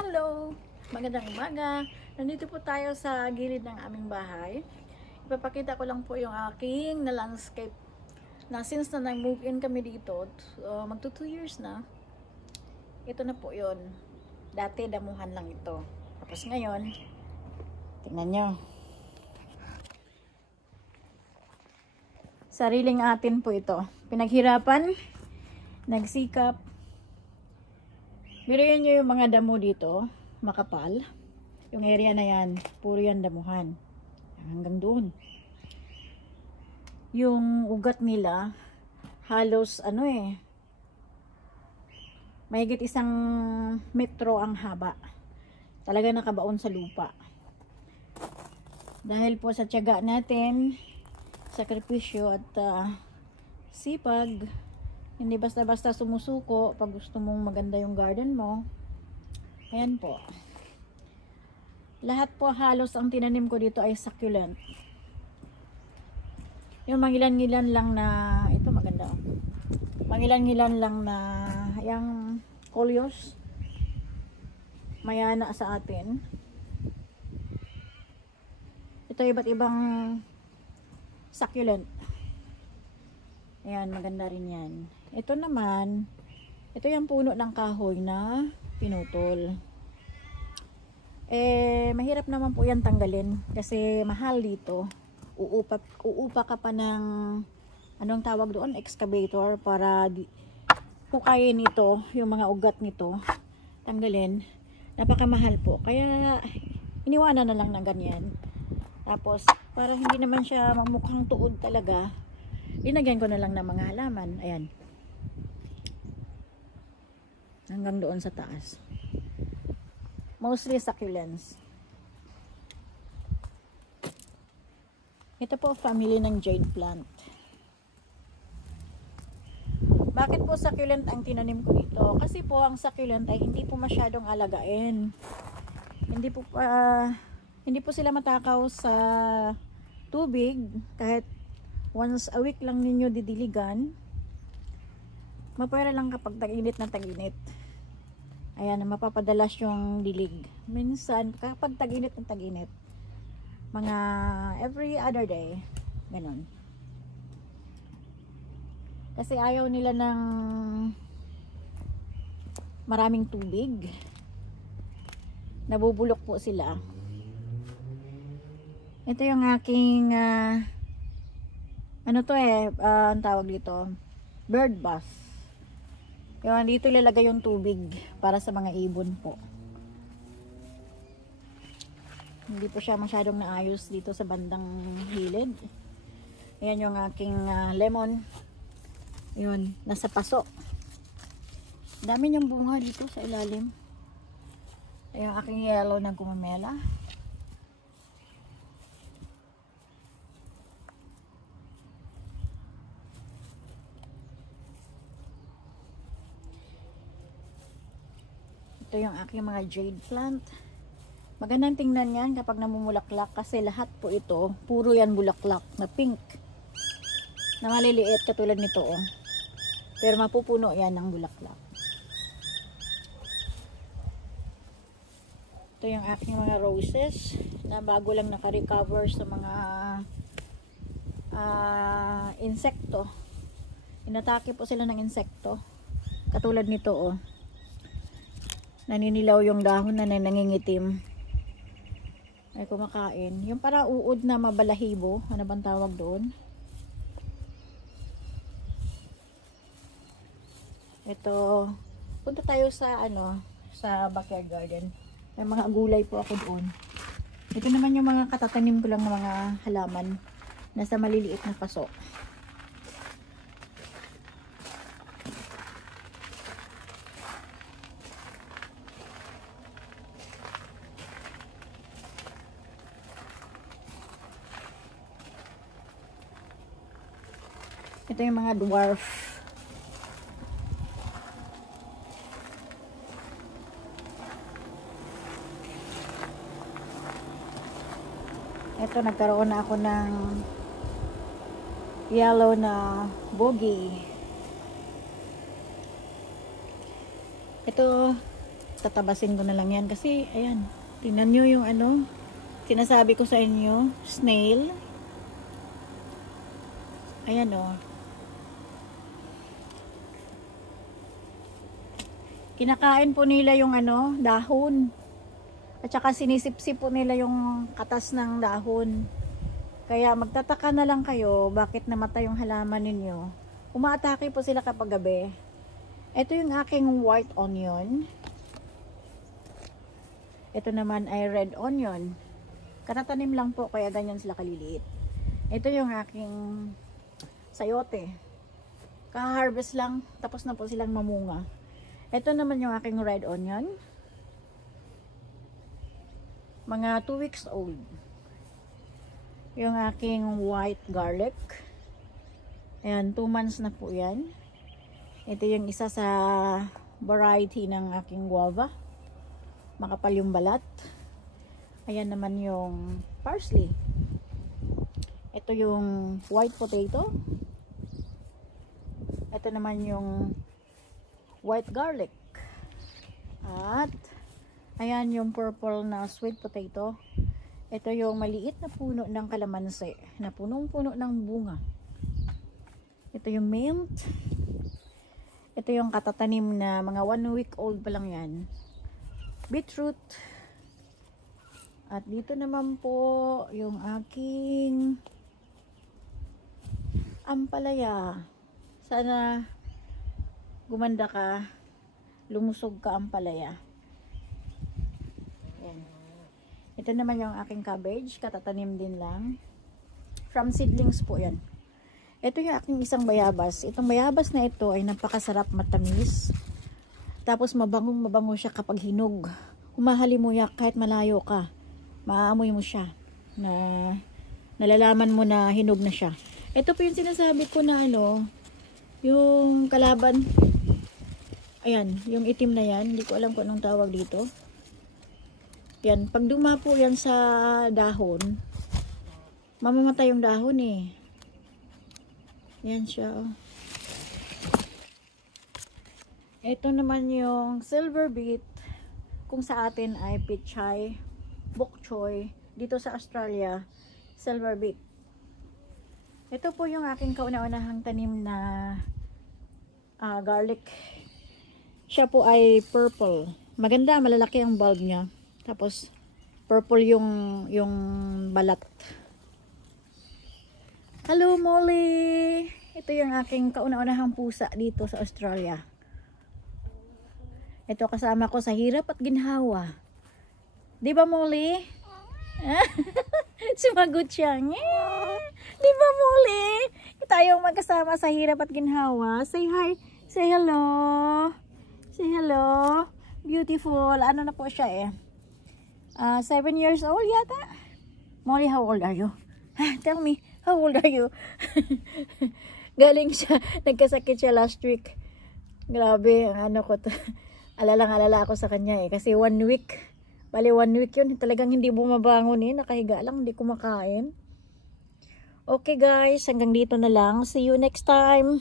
Hello! Magandang umaga! Nandito po tayo sa gilid ng aming bahay. Ipapakita ko lang po yung aking na landscape na since na nag-move in kami dito, magto 2 years na. Ito na po yun. Dati damuhan lang ito. Tapos ngayon, tingnan nyo. Sariling atin po ito. Pinaghirapan, nagsikap. Biruin nyo yung mga damo dito, makapal. Yung area na yan, puro yan damuhan. Hanggang doon. Yung ugat nila, halos mahigit 1 metro ang haba. Talaga nakabaon sa lupa. Dahil po sa tiyaga natin, sakripisyo at sipag, hindi basta-basta sumusuko pag gusto mong maganda yung garden mo. Ayan po. Lahat po halos ang tinanim ko dito ay succulent. Yung mangilan-ngilan lang na, ito maganda. Mangilan-ngilan lang na, yung coleus, mayana sa atin. Ito iba't ibang succulent. Ayan, maganda rin yan. Ito naman, ito yung puno ng kahoy na pinutol. Mahirap naman po yan tanggalin kasi mahal dito. Uupa ka pa ng, anong tawag doon? Excavator para hukayin ito, yung mga ugat nito. Tanggalin. Napakamahal po. Kaya, iniwanan na lang ng ganyan. Tapos, para hindi naman siya mamukhang tuod talaga, linagyan ko na lang ng mga halaman. Ayan. Hanggang doon sa taas. Mostly succulents. Ito po family ng jade plant. Bakit po succulent ang tinanim ko dito? Kasi po ang succulent ay hindi po masyadong alagain. Hindi po sila matakaw sa tubig. Kahit once a week lang ninyo didiligan. Mapwera lang kapag tag-init na tag-init. Ayan, mapapadalas yung dilig. Minsan, kapag tag-init ng tag-init, mga every other day, ganun. Kasi ayaw nila ng maraming tubig. Nabubulok po sila. Ito yung aking, ang tawag dito, bird bath. Yung dito ilalagay yung tubig para sa mga ibon po. Hindi po siya masyadong naayos dito sa bandang gilid. Ayan yung aking lemon. Yun, nasa paso. Dami niyang bunga dito sa ilalim. Ayan yung aking yellow na gumamela. Ito yung aking mga jade plant. Magandang tingnan yan kapag namumulaklak kasi lahat po ito, puro yan bulaklak na pink. Na maliliit katulad nito oh. Pero mapupuno yan ng bulaklak. Ito yung aking mga roses na bago lang naka-recover sa mga insekto. Inatake po sila ng insekto. Katulad nito oh. Naninilaw yung dahon na nangingitim. Ay kumakain. Yung para uod na mabalahibo. Ano bang tawag doon? Ito. Punta tayo sa sa backyard garden. May mga gulay po ako doon. Ito naman yung mga katatanim ko lang ng mga halaman. Nasa maliliit na paso. Ito yung mga dwarf. Ito nagkaroon na ako ng yellow na bogey. Ito tatabasin ko na lang yan. Kasi, ayan, tingnan nyo yung ano, sinasabi ko sa inyo, snail. Ayan o. Kinakain po nila yung ano, dahon. At saka sinisip-sip po nila yung katas ng dahon. Kaya magtataka na lang kayo bakit namatay yung halaman ninyo. Umaatake po sila kapag gabi. Ito yung aking white onion. Ito naman ay red onion. Katatanim lang po kaya ganyan sila kaliliit. Ito yung aking sayote. Kaharvest lang tapos na po silang mamunga. Ito naman yung aking red onion. Mga 2 weeks old. Yung aking white garlic. Ayan, 2 months na po yan. Ito yung isa sa variety ng aking guava. Makapal yung balat. Ayan naman yung parsley. Ito yung white potato. Ito naman yung white garlic. At ayan yung purple na sweet potato. Ito yung maliit na puno ng kalamansi na punong-puno ng bunga. Ito yung mint. Ito yung katatanim na mga 1 week old pa lang yan. Beetroot. At dito naman po yung aking ampalaya. Sana gumanda ka, lumusog ka ampalaya. Yan. Ito naman yung aking cabbage, katatanim din lang. From seedlings po yan. Ito yung aking isang bayabas. Itong bayabas na ito ay napakasarap, matamis. Tapos mabango siya kapag hinog. Humahali mo yan kahit malayo ka. Maaamoy mo siya. Nalalaman mo na hinog na siya. Ito po yung sinasabi ko na ano, yung kalaban. Ayan, yung itim na yan. Hindi ko alam kung anong tawag dito. Yan, pag dumapo yan sa dahon, mamamatay yung dahon eh. Yan siya. Oh. Ito naman yung silver beet. Kung sa atin ay pichay, bok choy. Dito sa Australia, silver beet. Ito po yung aking kauna-unahang tanim na garlic. Siya po ay purple. Maganda, malalaki ang bulb niya. Tapos purple yung balat. Hello Molly! Ito yung aking kauna-unahang pusa dito sa Australia. Ito kasama ko sa hirap at ginhawa. Di ba Molly? Sumagot siya. Di ba Molly? Tayong magkasama sa hirap at ginhawa. Say hi. Say hello. Say hello. Beautiful. Ano na po siya eh? 7 years old yata. Molly, how old are you? Tell me, how old are you? Galing siya. Nagkasakit siya last week. Grabe, ang ano ko to. Alalang-alala ako sa kanya eh. Kasi 1 week. Bali 1 week yun. Talagang hindi bumabangon eh. Nakahiga lang, hindi kumakain. Okay guys, hanggang dito na lang. See you next time.